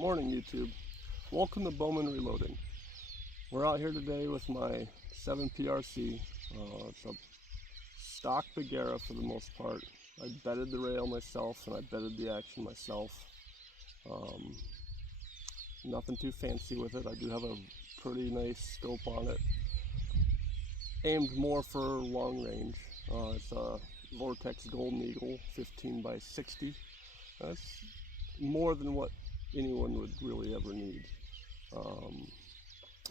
Morning YouTube. Welcome to Bowman Reloading. We're out here today with my 7 PRC. It's a stock Bergara for the most part. I bedded the rail myself and I bedded the action myself. Nothing too fancy with it. I do have a pretty nice scope on it. Aimed more for long range. It's a Vortex Golden Eagle 15 by 60. That's more than what anyone would really ever need.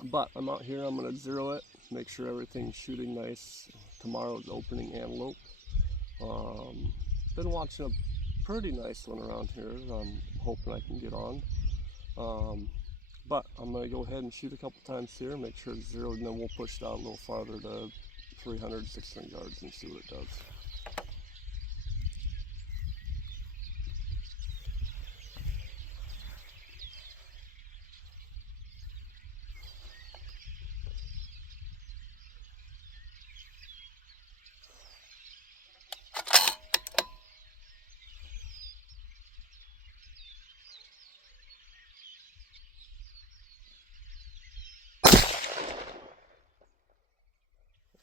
But I'm out here, I'm going to zero it, make sure everything's shooting nice. Tomorrow's opening antelope. Been watching a pretty nice one around here I'm hoping I can get on. But I'm going to go ahead and shoot a couple times here, make sure it's zeroed, and then we'll push it out a little farther to 300, 600 yards and see what it does.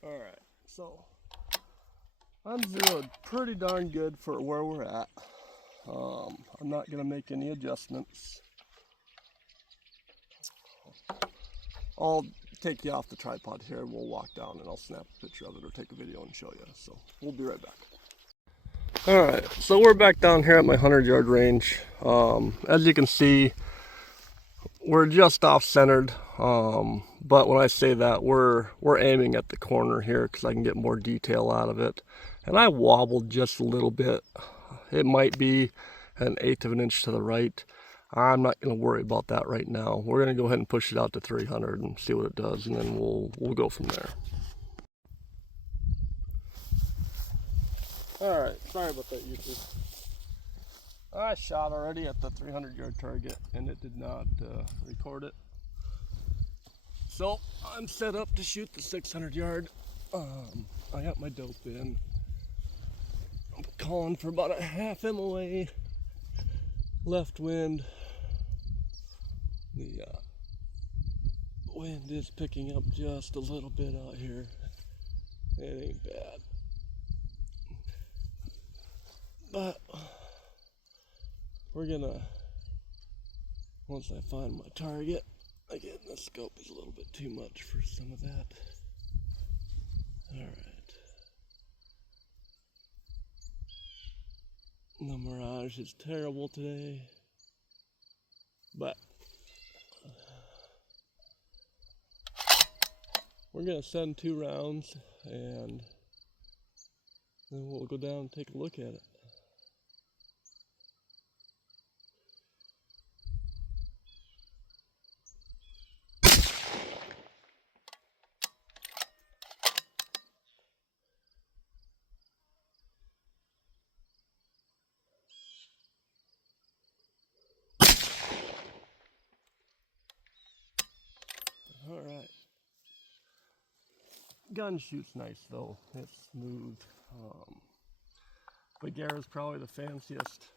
Alright, so I'm zeroed pretty darn good for where we're at. I'm not going to make any adjustments. I'll take you off the tripod here and we'll walk down and I'll snap a picture of it or take a video and show you. So we'll be right back. Alright, so we're back down here at my 100-yard range. As you can see, we're just off centered, but when I say that, we're aiming at the corner here because I can get more detail out of it. And I wobbled just a little bit. It might be 1/8 of an inch to the right. I'm not going to worry about that right now. We're going to go ahead and push it out to 300 and see what it does, and then we'll go from there. All right, sorry about that, YouTube. I shot already at the 300-yard target and it did not record it. So I'm set up to shoot the 600-yard. I got my dope in. I'm calling for about a half MOA left wind. The wind is picking up just a little bit out here. It ain't bad. But we're gonna, once I find my target, again, the scope is a little bit too much for some of that. Alright. The mirage is terrible today, but we're gonna send 2 rounds and then we'll go down and take a look at it. Alright. Gun shoots nice though. It's smooth. Bergara is probably the fanciest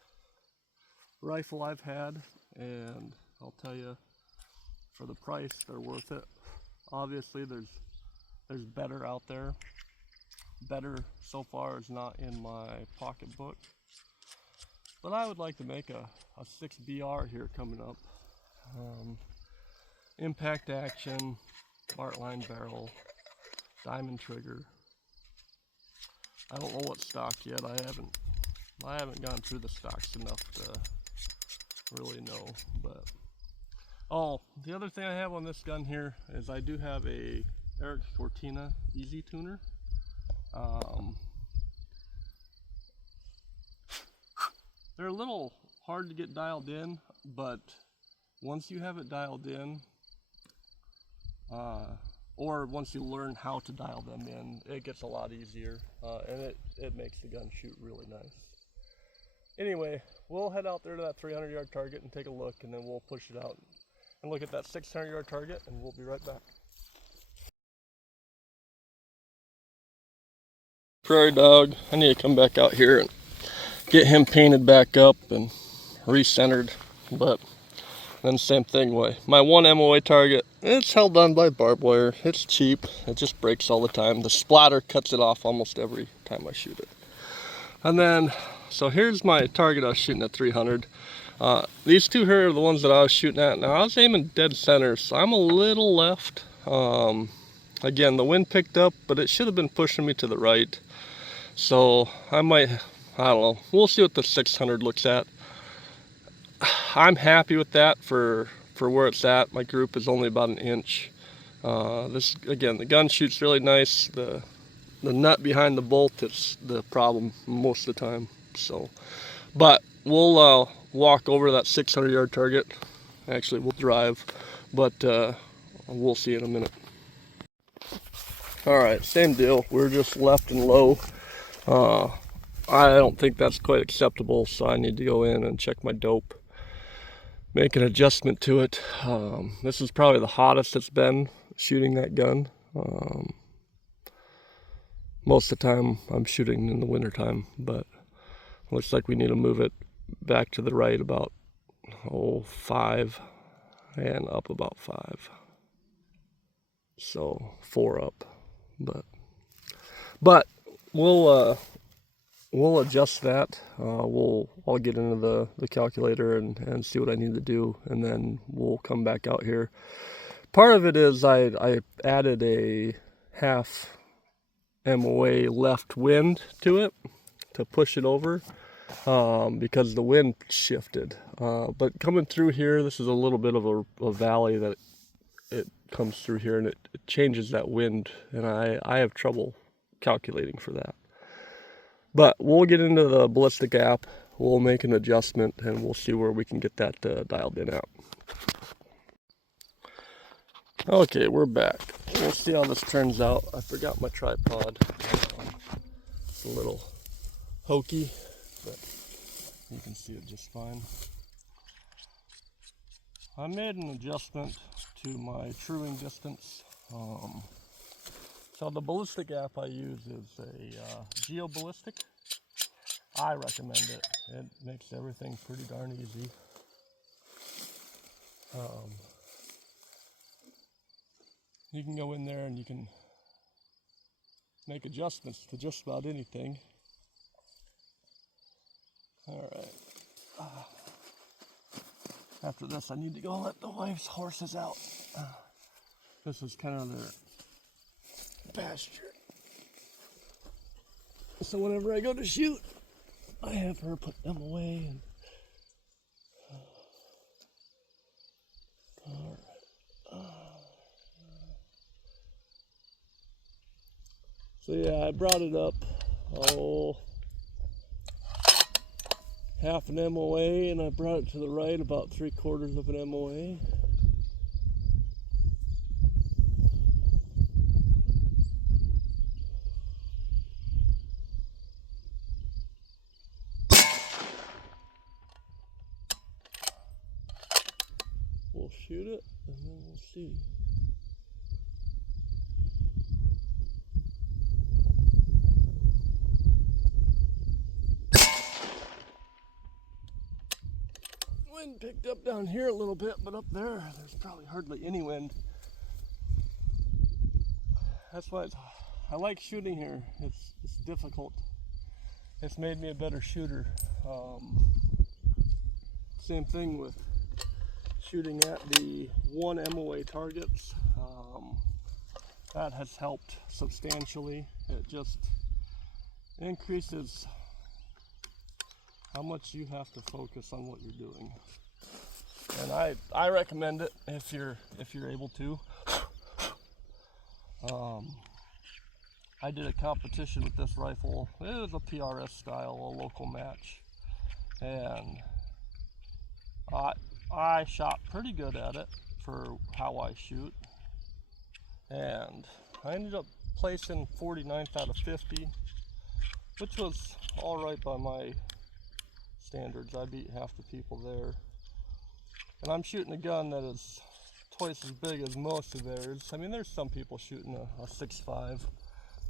rifle I've had, and I'll tell you, for the price, they're worth it. Obviously, there's better out there. Better so far is not in my pocketbook, but I would like to make a 6BR here coming up. Impact action, Bartline barrel, diamond trigger. I don't know what stock yet. I haven't gone through the stocks enough to really know. But the other thing I have on this gun here is I do have a Eric Cortina Easy Tuner. They're a little hard to get dialed in, but once you have it dialed in, or once you learn how to dial them in, it gets a lot easier, and it makes the gun shoot really nice. Anyway, we'll head out there to that 300-yard target and take a look, and then we'll push it out and look at that 600-yard target, and we'll be right back. Prairie dog, I need to come back out here and get him painted back up and recentered, but Then same thing way. My one MOA target, it's held on by barbed wire. It's cheap. It just breaks all the time. The splatter cuts it off almost every time I shoot it. And then, so here's my target I was shooting at 300. These two here are the ones that I was shooting at. Now I was aiming dead center, so I'm a little left. Again, the wind picked up, but it should have been pushing me to the right. So I don't know. We'll see what the 600 looks at. I'm happy with that for where it's at. My group is only about an inch. This again, the gun shoots really nice. The nut behind the bolt is the problem most of the time. So, but we'll walk over that 600-yard target. Actually, we'll drive, but we'll see in a minute. All right, same deal. We're just left and low. I don't think that's quite acceptable, so I need to go in and check my dope, make an adjustment to it. This is probably the hottest it's been shooting that gun. Most of the time I'm shooting in the winter time, but looks like we need to move it back to the right about 5 and up about 5. So 4 up, but we'll adjust that. I'll get into the calculator and see what I need to do, and then we'll come back out here. Part of it is I added a half MOA left wind to it to push it over because the wind shifted. But coming through here, this is a little bit of a valley that it comes through here, and it changes that wind, and I have trouble calculating for that. But we'll get into the Ballistic app, we'll make an adjustment, and we'll see where we can get that dialed in at. Okay, we're back. We'll see how this turns out. I forgot my tripod. It's a little hokey, but you can see it just fine. I made an adjustment to my truing distance. So the Ballistic app I use is a Geo Ballistic. I recommend it. It makes everything pretty darn easy. You can go in there and you can make adjustments to just about anything. Alright. After this I need to go let the wife's horses out. This is kind of their pasture. So whenever I go to shoot, I have her put them away. And so yeah, I brought it up half an MOA, and I brought it to the right about 3/4 of an MOA. We'll shoot it and then we'll see. Wind picked up down here a little bit, but up there's probably hardly any wind. That's why I like shooting here. It's difficult. It's made me a better shooter. Same thing with shooting at the 1 MOA targets. That has helped substantially. It just increases how much you have to focus on what you're doing. And I recommend it if you're able to. I did a competition with this rifle. It was a PRS style, a local match, and I shot pretty good at it for how I shoot, and I ended up placing 49th out of 50, which was all right by my standards. I beat half the people there, and I'm shooting a gun that is twice as big as most of theirs. I mean, there's some people shooting a 6.5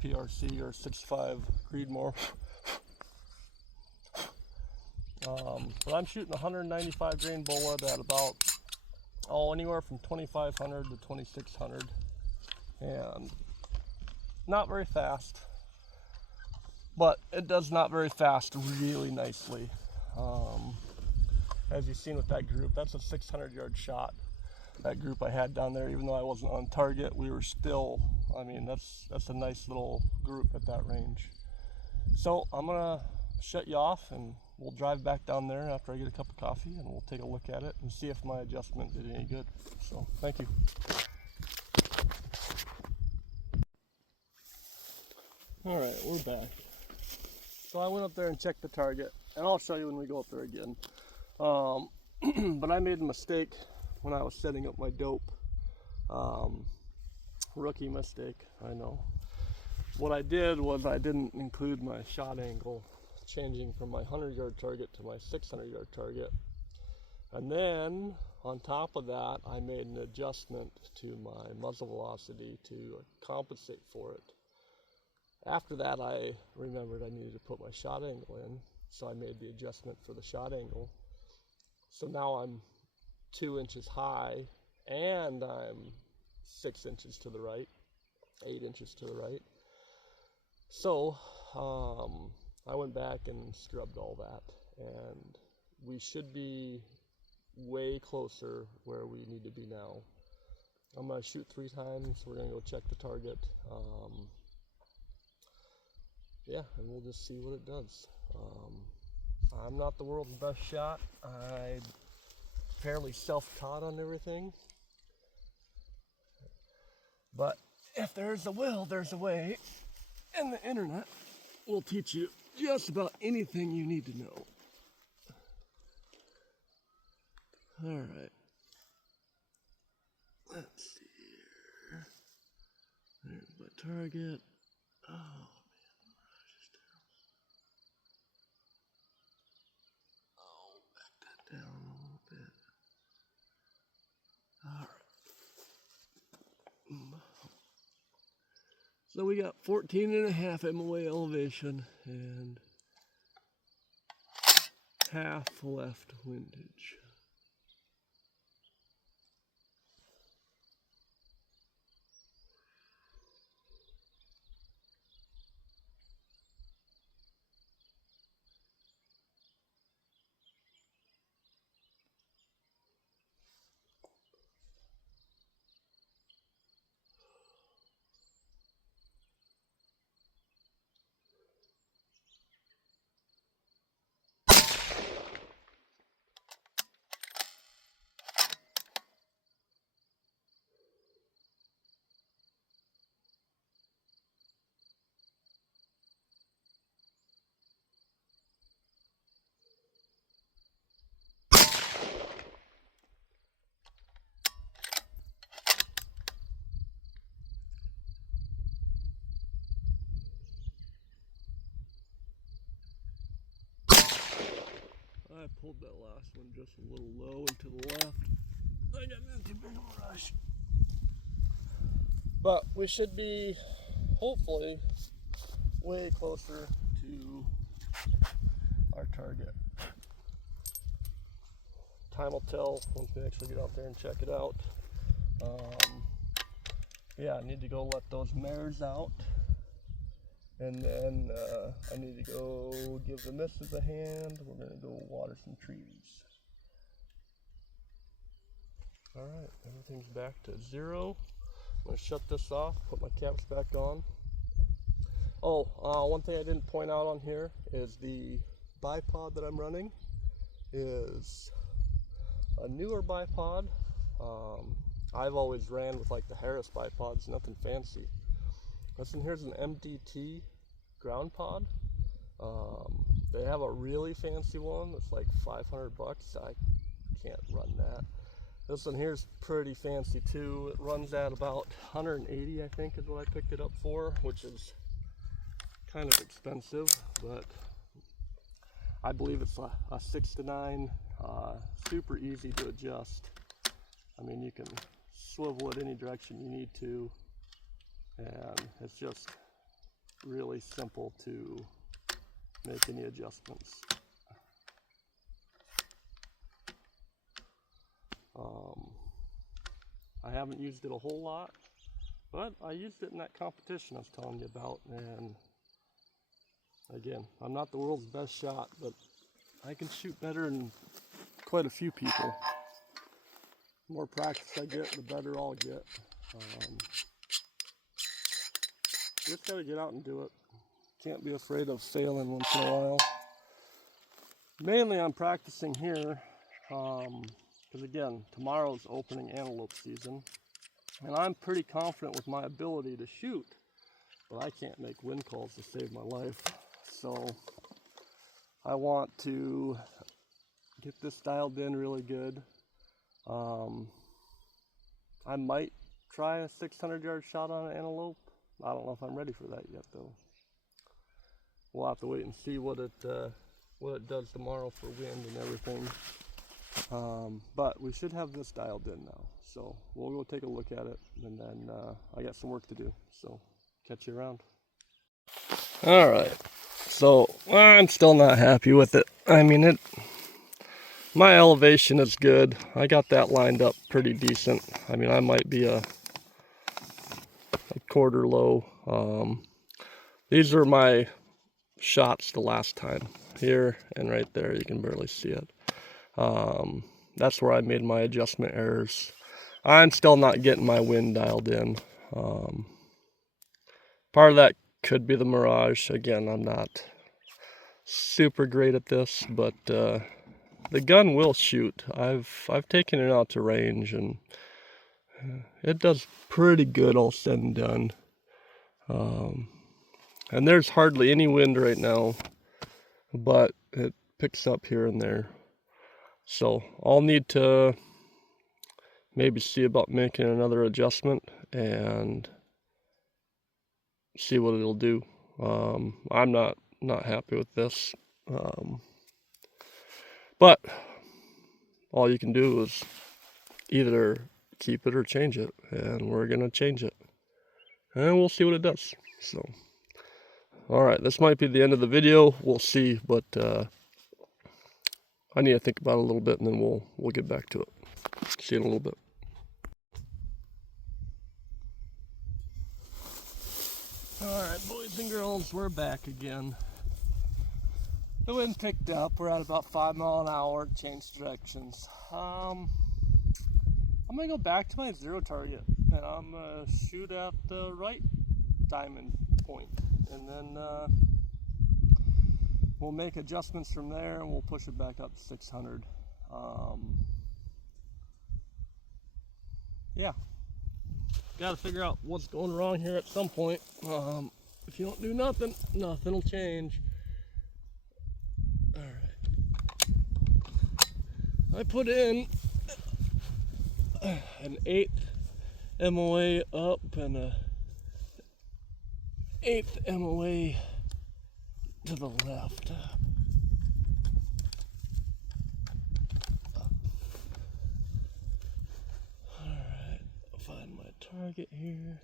PRC or 6.5 Creedmoor. But I'm shooting 195 grain bullet at about anywhere from 2,500 to 2,600, and not very fast, but it does not very fast really nicely. As you've seen with that group, that's a 600-yard shot. That group I had down there, even though I wasn't on target, we were still, I mean, that's a nice little group at that range. So I'm gonna shut you off and we'll drive back down there after I get a cup of coffee, and we'll take a look at it and see if my adjustment did any good. So thank you. All right, we're back. So I went up there and checked the target, and I'll show you when we go up there again. But I made a mistake when I was setting up my dope. Rookie mistake, I know. What I did was I didn't include my shot angle, changing from my 100-yard target to my 600-yard target. And then on top of that, I made an adjustment to my muzzle velocity to compensate for it. After that, I remembered I needed to put my shot angle in, so I made the adjustment for the shot angle. So now I'm 2 inches high, and I'm 6 inches to the right, 8 inches to the right. So I went back and scrubbed all that, and we should be way closer where we need to be now. I'm going to shoot 3 times. We're going to go check the target. Yeah, and we'll just see what it does. I'm not the world's best shot. I'm fairly self-taught on everything. But if there's a will, there's a way. And the internet will teach you just about anything you need to know. All right. Let's see here. There's my target. Oh man, the mirage is terrible. Oh, back that down a little bit. All right. So we got 14.5 MOA elevation and half left windage. I pulled that last one just a little low and to the left. I got too big of a rush. But we should be, hopefully, way closer to our target. Time will tell once we actually get out there and check it out. Yeah, I need to go let those mares out. And then I need to go give the missus a hand. We're going to go water some trees. All right, everything's back to 0. I'm going to shut this off, put my caps back on. Oh, one thing I didn't point out on here is the bipod that I'm running is a newer bipod. I've always ran with like the Harris bipods, nothing fancy. Listen, here's an MDT ground pod. They have a really fancy one that's like $500. I can't run that. This one here's pretty fancy too. It runs at about 180, I think, is what I picked it up for, which is kind of expensive, but I believe it's a 6 to 9, super easy to adjust. I mean, you can swivel it any direction you need to, and it's just really simple to make any adjustments. I haven't used it a whole lot, but I used it in that competition I was telling you about, and again, I'm not the world's best shot, but I can shoot better than quite a few people. The more practice I get, the better I'll get. Just gotta get out and do it. Can't be afraid of failing once in a while. Mainly I'm practicing here, because again, tomorrow's opening antelope season, and I'm pretty confident with my ability to shoot, but I can't make wind calls to save my life. So I want to get this dialed in really good. I might try a 600-yard shot on an antelope. I don't know if I'm ready for that yet, though. We'll have to wait and see what it does tomorrow for wind and everything. But we should have this dialed in now. So we'll go take a look at it, and then I got some work to do. So catch you around. All right. So I'm still not happy with it. I mean, my elevation is good. I got that lined up pretty decent. I mean, I might be a quarter low. These are my shots the last time. Here and right there, you can barely see it. That's where I made my adjustment errors. I'm still not getting my wind dialed in. Part of that could be the Mirage. Again, I'm not super great at this, but the gun will shoot. I've taken it out to range, and it does pretty good all said and done. And there's hardly any wind right now, but it picks up here and there. So I'll need to maybe see about making another adjustment and see what it'll do. I'm not happy with this. But all you can do is either keep it or change it, and we're gonna change it, and we'll see what it does. So, all right, this might be the end of the video. We'll see, but I need to think about it a little bit, and then we'll get back to it. See you in a little bit. All right, boys and girls, we're back again. The wind picked up. We're at about 5 miles an hour. Changed directions. I'm gonna go back to my zero target, and I'm gonna shoot at the right diamond point, and then we'll make adjustments from there, and we'll push it back up to 600. Yeah, got to figure out what's going wrong here at some point. If you don't do nothing, nothing will change. All right, I put in an 8th MOA up and a 8th MOA to the left. Alright, I'll find my target here.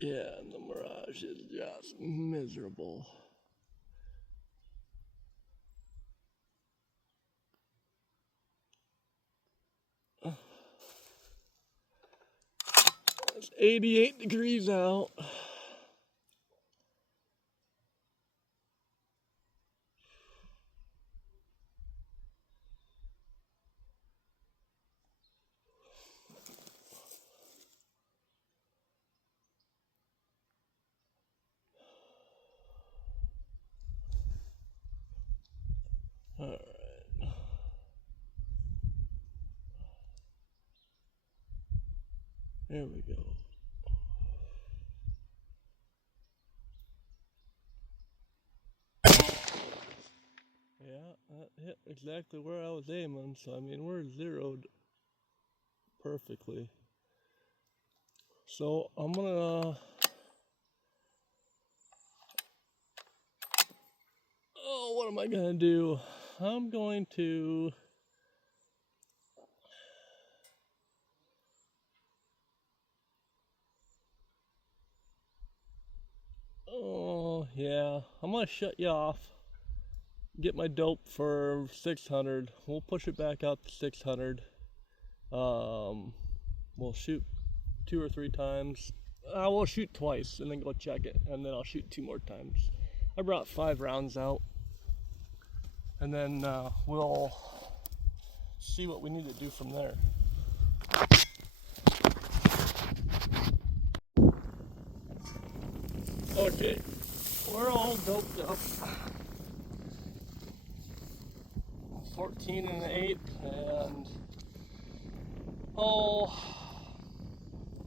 Yeah, and the Mirage is just miserable. It's 88 degrees out. Alright. There we go. Yeah, that hit exactly where I was aiming, so I mean, we're zeroed perfectly. So I'm gonna, oh, what am I gonna do? I'm going to oh yeah, I'm gonna shut you off get my dope for 600. We'll push it back out to 600. We'll shoot 2 or 3 times. I will shoot twice and then go check it, and then I'll shoot 2 more times. I brought 5 rounds out, and then we'll see what we need to do from there. Okay, we're all doped up. 14 and 8, and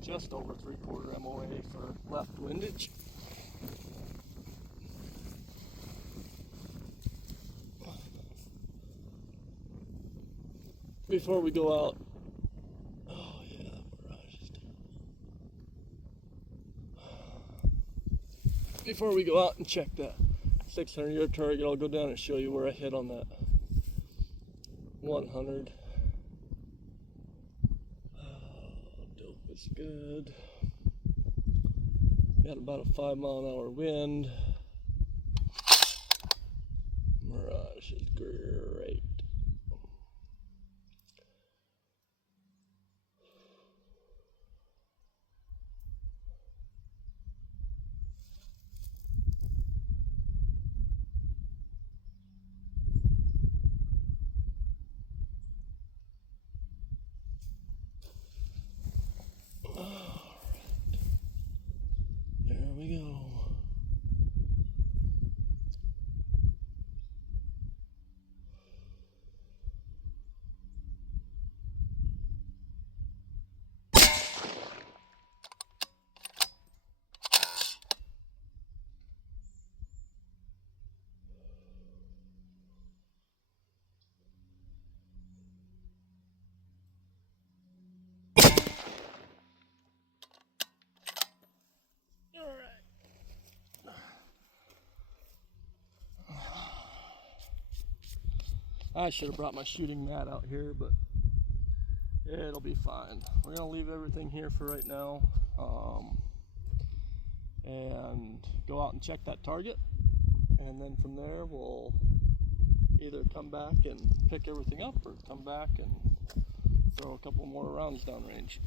just over 3/4 MOA for left windage. Before we go out, oh yeah, that barrage is terrible. Before we go out and check that 600-yard target, I'll go down and show you where I hit on that 100. Dope is good. Got about a 5-mile-an-hour wind. Mirage is great. There we go. I should have brought my shooting mat out here, but it'll be fine. We're gonna leave everything here for right now, and go out and check that target, and then from there we'll either come back and pick everything up, or come back and throw a couple more rounds downrange.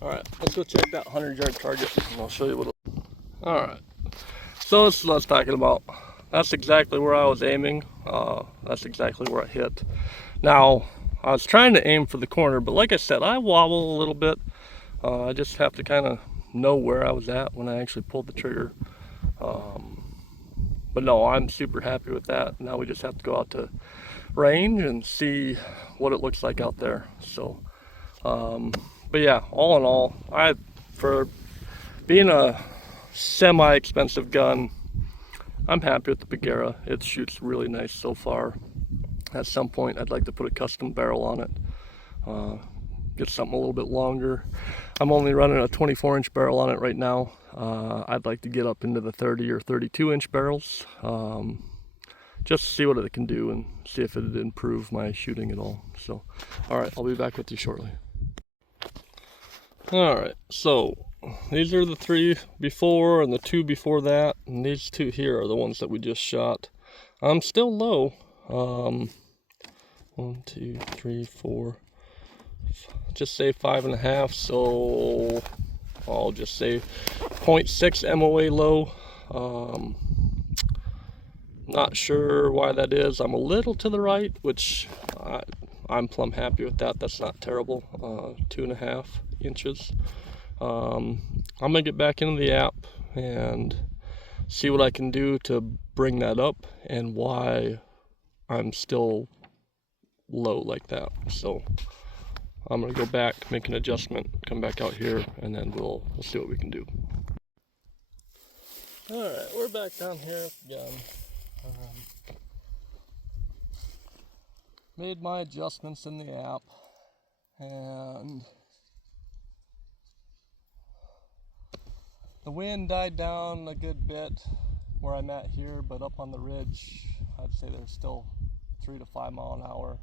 Alright, let's go check that 100-yard target, and I'll show you what it'll... Alright, so this is what I was talking about. That's exactly where I was aiming. That's exactly where I hit. Now, I was trying to aim for the corner, but like I said, I wobble a little bit. I just have to kind of know where I was at when I actually pulled the trigger. But no, I'm super happy with that. Now we just have to go out to range and see what it looks like out there. So, but yeah, all in all, for being a semi-expensive gun, I'm happy with the Bergara. It shoots really nice so far. At some point, I'd like to put a custom barrel on it. Get something a little bit longer. I'm only running a 24-inch barrel on it right now. I'd like to get up into the 30 or 32-inch barrels, just to see what it can do and see if it'd improve my shooting at all. So, alright, I'll be back with you shortly. Alright, so these are the 3 before and the 2 before that, and these 2 here are the ones that we just shot. I'm still low. 1, 2, 3, 4, just say 5.5, so I'll just say 0.6 MOA low. Not sure why that is. I'm a little to the right, which I'm plumb happy with that. That's not terrible. 2.5 inches. I'm gonna get back into the app and see what I can do to bring that up and why I'm still low like that. So I'm gonna go back, make an adjustment, come back out here, and then we'll see what we can do. Alright, we're back down here again. Made my adjustments in the app, and the wind died down a good bit where I'm at here, but up on the ridge, I'd say there's still 3 to 5 mile an hour.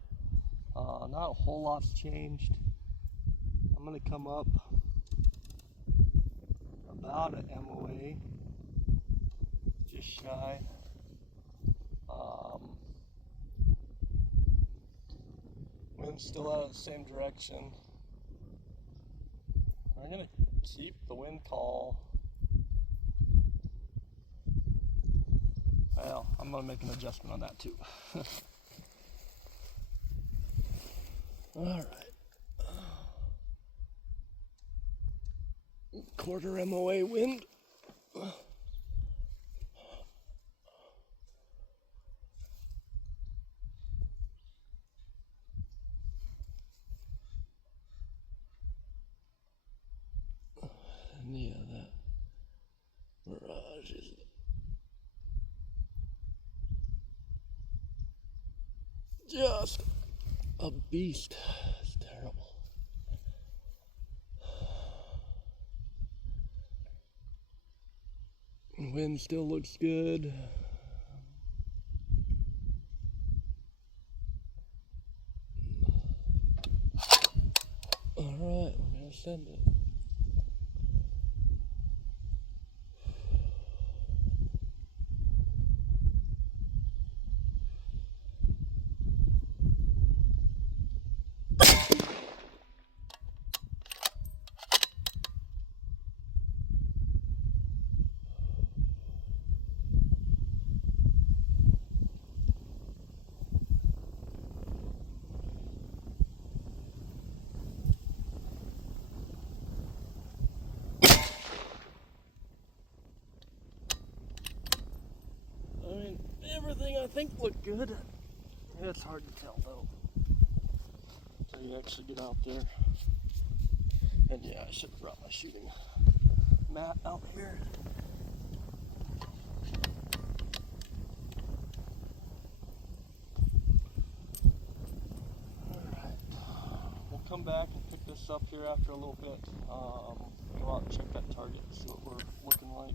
Not a whole lot's changed. I'm gonna come up about an MOA, just shy. Wind's still out of the same direction. I'm gonna keep the wind call. Well, I'm gonna make an adjustment on that too. All right. Quarter MOA wind. And yeah, that mirage is just a beast. It's terrible. Wind still looks good. Alright, we're gonna send it. I mean, everything I think looked good. It's hard to tell though, until you actually get out there. And yeah, I should have brought my shooting mat out here. Alright, we'll come back and pick this up here after a little bit. Go out and check that target, see what we're looking like.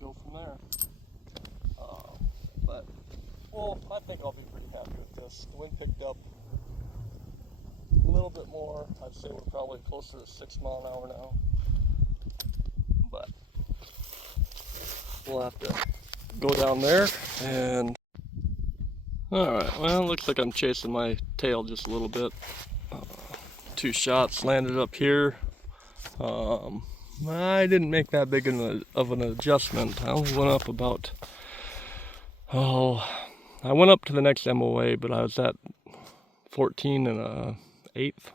Go from there. But, well, I think I'll be pretty happy with this. The wind picked up a little bit more. I'd say we're probably closer to 6 mile an hour now. But we'll have to go down there and... Alright, well, it looks like I'm chasing my tail just a little bit. 2 shots landed up here. I didn't make that big of an adjustment. I only went up about, I went up to the next MOA, but I was at 14 and a eighth,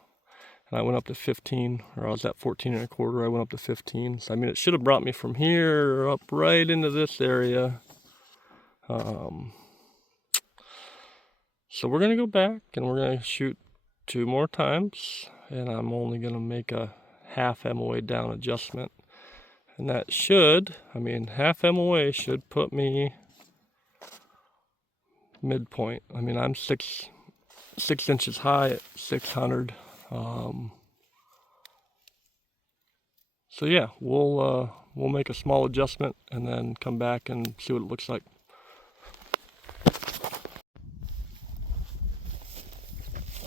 and I went up to 15, or I was at 14 and a quarter, I went up to 15. So I mean, it should have brought me from here up right into this area. So we're gonna go back and we're gonna shoot 2 more times, and I'm only gonna make a half MOA down adjustment, and that should, I mean, half MOA should put me midpoint. I mean, I'm 6 inches high at 600. So yeah, we'll make a small adjustment and then come back and see what it looks like.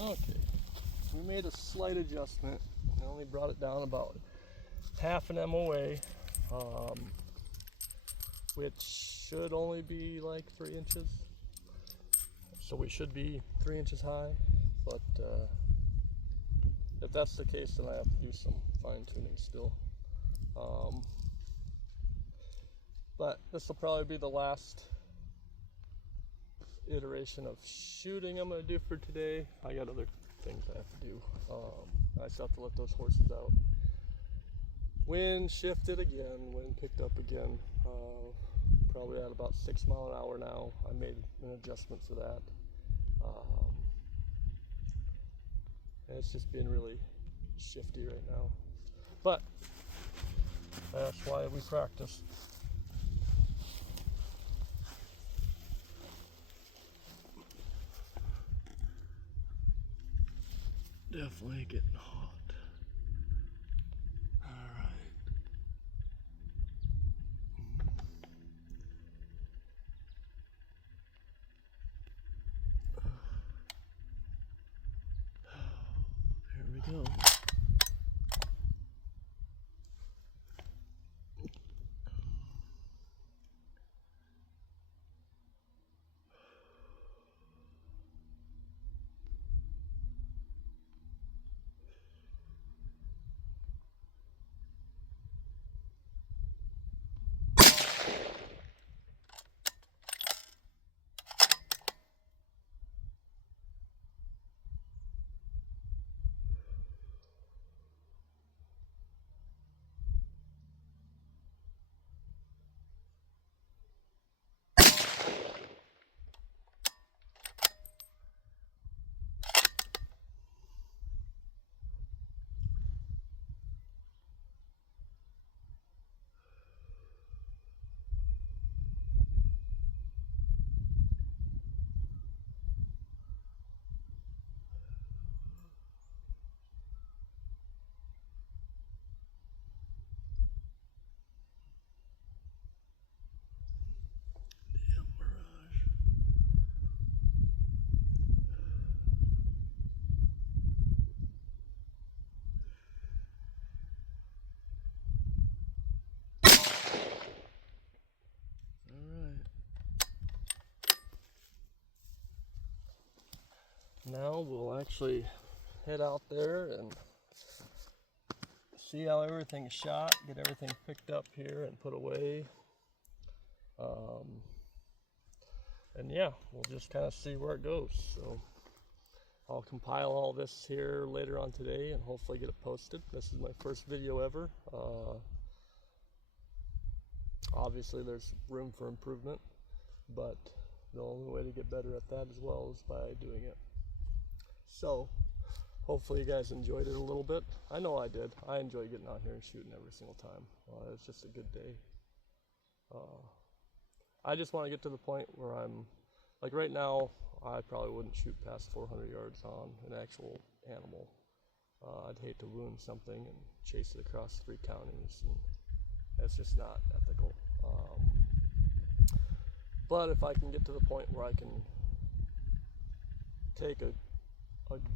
Okay, we made a slight adjustment. I only brought it down about half an MOA, which should only be like 3 inches. So we should be 3 inches high, but if that's the case, then I have to do some fine tuning still. But this will probably be the last iteration of shooting I'm going to do for today. I got other things I have to do. I still have to let those horses out. Wind shifted again, wind picked up again, probably at about 6 mile an hour now. I made an adjustment for that. And it's just been really shifty right now. But that's why we practice. Definitely getting hot. Alright. Here we go. we'll actually head out there and see how everything's shot, get everything picked up here and put away. And yeah, we'll just kind of see where it goes. So I'll compile all this here later on today and hopefully get it posted. This is my first video ever. Obviously there's room for improvement, but the only way to get better at that as well is by doing it. So hopefully you guys enjoyed it a little bit. I know I did. I enjoy getting out here and shooting every single time. It's just a good day. I just want to get to the point where I'm, like right now, I probably wouldn't shoot past 400 yards on an actual animal. I'd hate to wound something and chase it across 3 counties, and that's just not ethical. But if I can get to the point where I can take a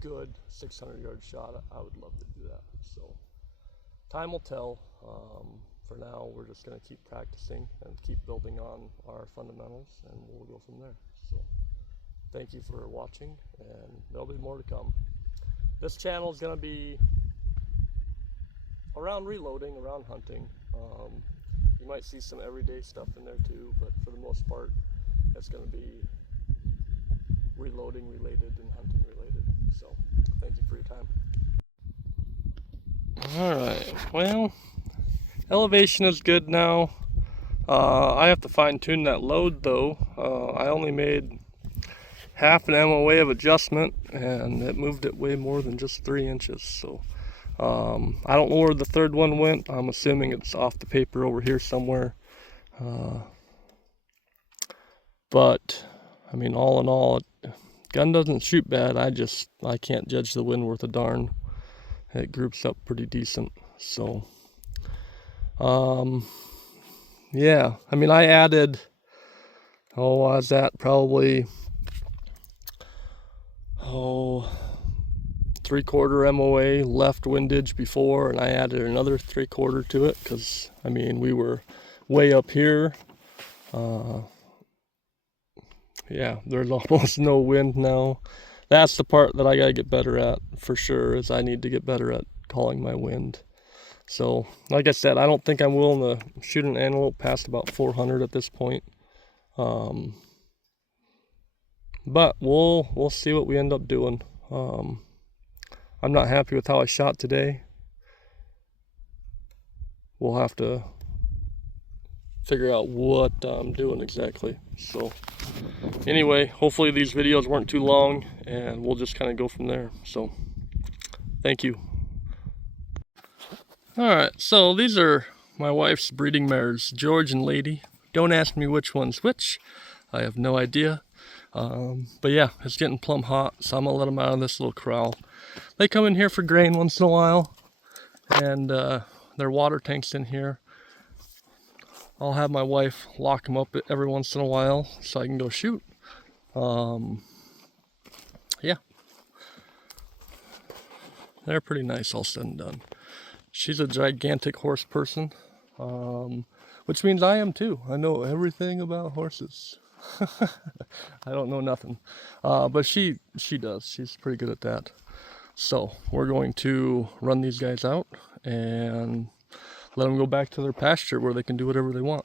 good 600-yard shot, I would love to do that. So time will tell. For now, we're just going to keep practicing and keep building on our fundamentals, and we'll go from there. So thank you for watching, and there'll be more to come. This channel is going to be around reloading, around hunting. You might see some everyday stuff in there too, but for the most part, it's going to be reloading related and hunting related. So thank you for your time. All right, well, elevation is good now. I have to fine tune that load though. I only made half an MOA of adjustment, and it moved it way more than just 3 inches. So I don't know where the third one went. I'm assuming it's off the paper over here somewhere. But I mean, all in all, gun doesn't shoot bad. I can't judge the wind worth a darn. It groups up pretty decent. So yeah, I mean, I added, I was at probably 3/4 MOA left windage before, and I added another 3/4 to it because I mean, we were way up here. Yeah, there's almost no wind now. That's the part that I gotta get better at for sure, is I need to get better at calling my wind. So like I said, I don't think I'm willing to shoot an antelope past about 400 at this point. But we'll see what we end up doing. I'm not happy with how I shot today. We'll have to figure out what I'm doing exactly. So anyway, hopefully these videos weren't too long, and we'll just kind of go from there. So thank you. Alright, so these are my wife's breeding mares, George and Lady. Don't ask me which one's which. I have no idea. But yeah, it's getting plumb hot, so I'm gonna let them out of this little corral. They come in here for grain once in a while, and their water tank's in here. I'll have my wife lock them up every once in a while so I can go shoot. Yeah, they're pretty nice all said and done. She's a gigantic horse person, which means I am too. I know everything about horses. I don't know nothing, but she does. She's pretty good at that. So we're going to run these guys out and let them go back to their pasture where they can do whatever they want.